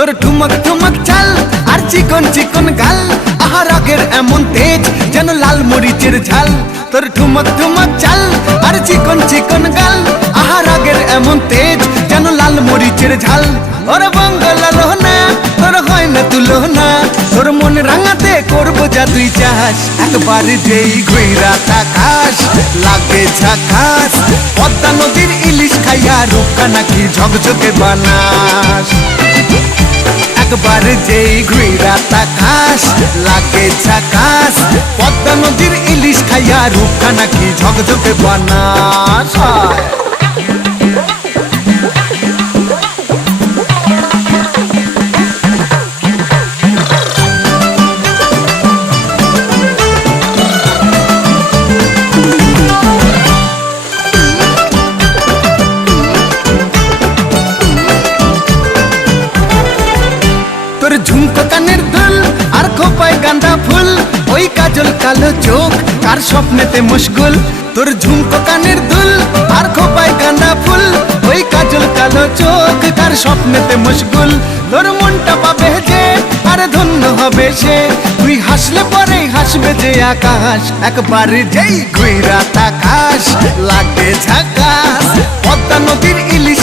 তোর ঠুমক ঠুমক চাল আর চিকন চিকন গাল, আহা রাগের এমন তেজ যেন লাল মরিচের ঝাল। তোর ঠুমক ঠুমক চাল আর চিকন চিকন গাল, আহা রাগের এমন তেজ যেন লাল মরিচের ঝাল। ওরে বঙ্গলালো না তোর হয় না তুলনা, তোর মন রাঙাতে করবো যা তুই চাস। একবার যেই ঘুইরা তাকাস লাগে ঝাকাস, পদ্মা নদীর ইলিশ খাইয়া রূপকা নাকি ঝকঝকে বানাস। একবার যেই ঘুইরা তাকাস লাগে ঝাকাস, পদ্মা নদীর ইলিশ খাইয়া রূপকা নাকি ঝকঝকে বানাস। তোর ঝুমকো কানের দুল আর খোপায় গাঁদা ফুল, ওই কাজল কালো চোখ কার স্বপ্নেতে মশগুল। তোর ঝুমকো কানের দুল আর খোপায় গাঁদা ফুল, ওই কাজল কালো চোখ কার স্বপ্নেতে মশগুল। তোর মনটা পাবে যে আর ধন্য হবে সে, তুই হাসলে পরেই হাসবে যে আকাশ। একবার যেই ঘুইরা তাকাস লাগে ঝাকাস, পদ্মা নদীর ইলিশ